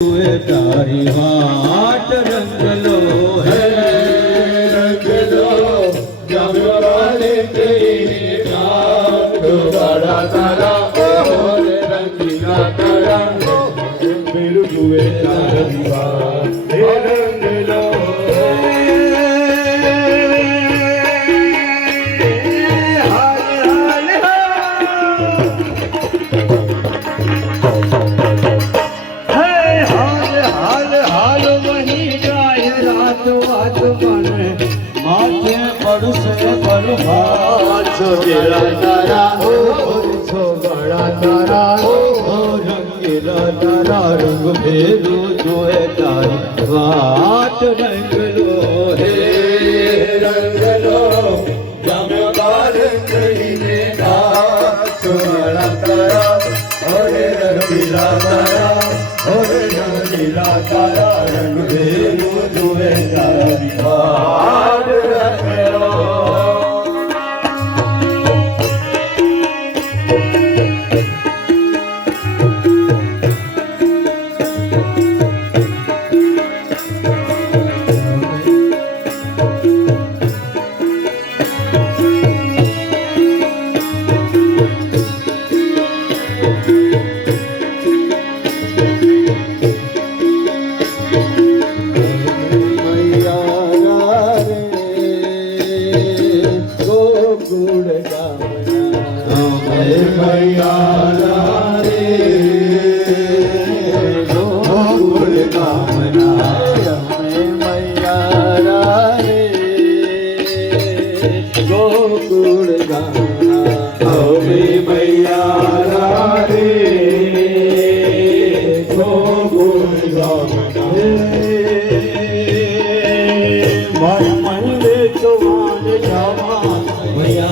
तारी वाट रंगलो है रंगलो जमवाले तेरी नाम बड़ा तारा और रंगीला तारा मेरू जुए तारी वाट रंगलो माथे पड़से परभात छोड़ा तारा ओ बड़ा तारा ओ रंगीला तारा रंग भेदो जोए तारी वाट रंगलो है रंगलो जमवाल तेरी नाम बड़ा तारा और रंगीला तारा और रंगीला तारा रंग भेदो जुए तारी वाट रंगलो मैया रे गोकुल कामना मैया रे गोकुल गाना हमें मैया रे गोकुल कामना मन मन ले तुम्हारे जावा मैया